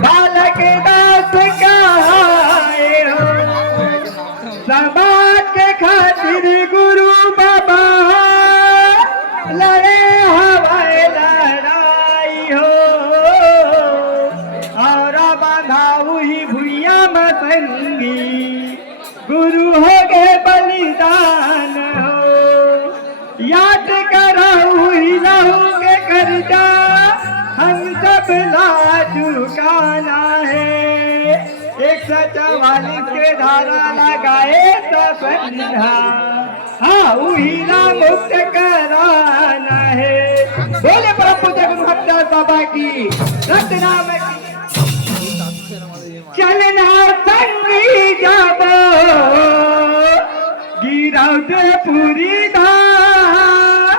बालक दास कहाए हो, समाज के खातिर गुरु बाबा लड़े हवाए लड़ाई हो, और बाधा हुई भुइया मतंगी गुरु हो गए बलिदान हो। याद कराऊ ही लहू के कर्जा हम सब ला चुकाना है। 144 के धारा लगाए तो संविधान, हाँ उहीला मुक्त कराना है। बोले परम पूज्य गुरु हरदास बाबा की रत्नाम की। चलना संगी जाबो गिरौदे पूरी धाम,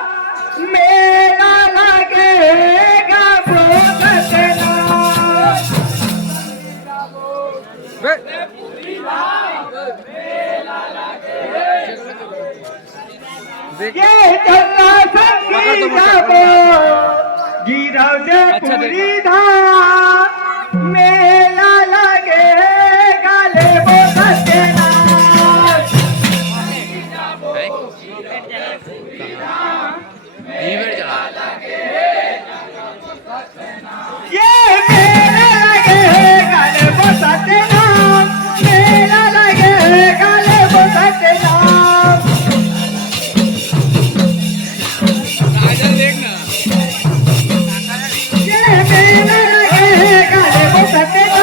मेला लगेगा बोलना। ये चलना संगी जाबो गिरौदे पूरी धाम, मेला लगेगा ले बोलना। ये मेला लगेगा ले बोलना, मेला लगेगा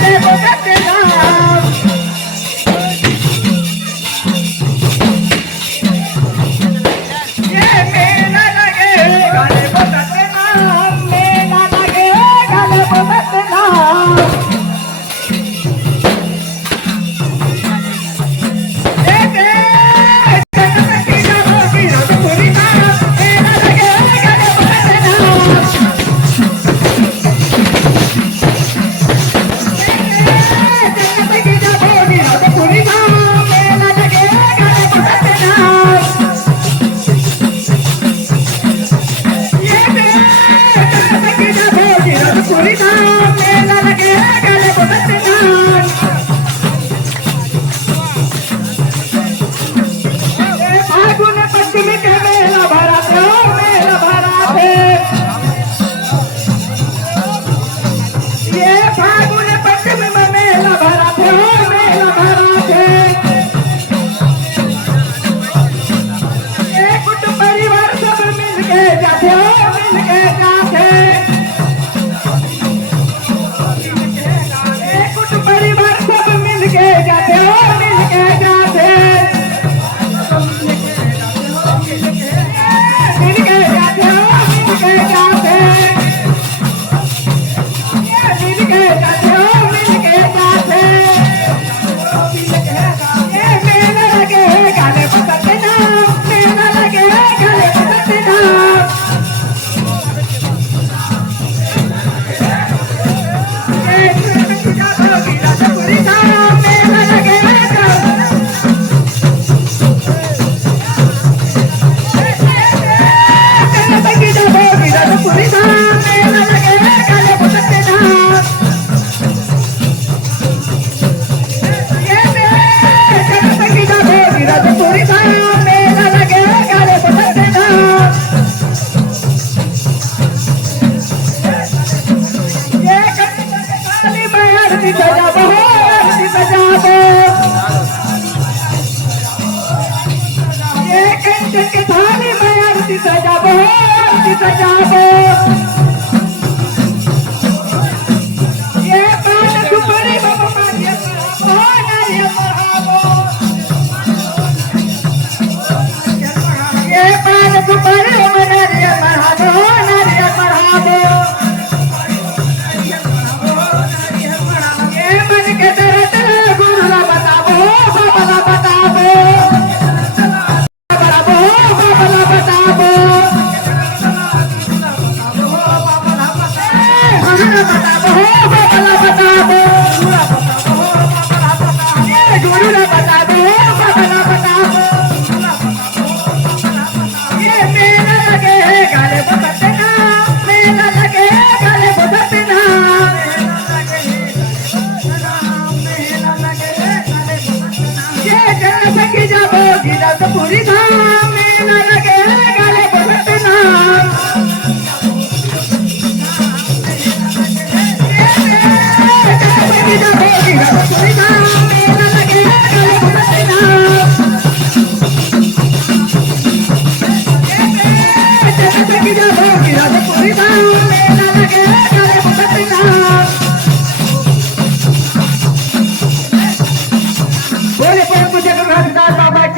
ले बोलना।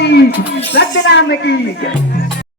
की, सतनाम की जय।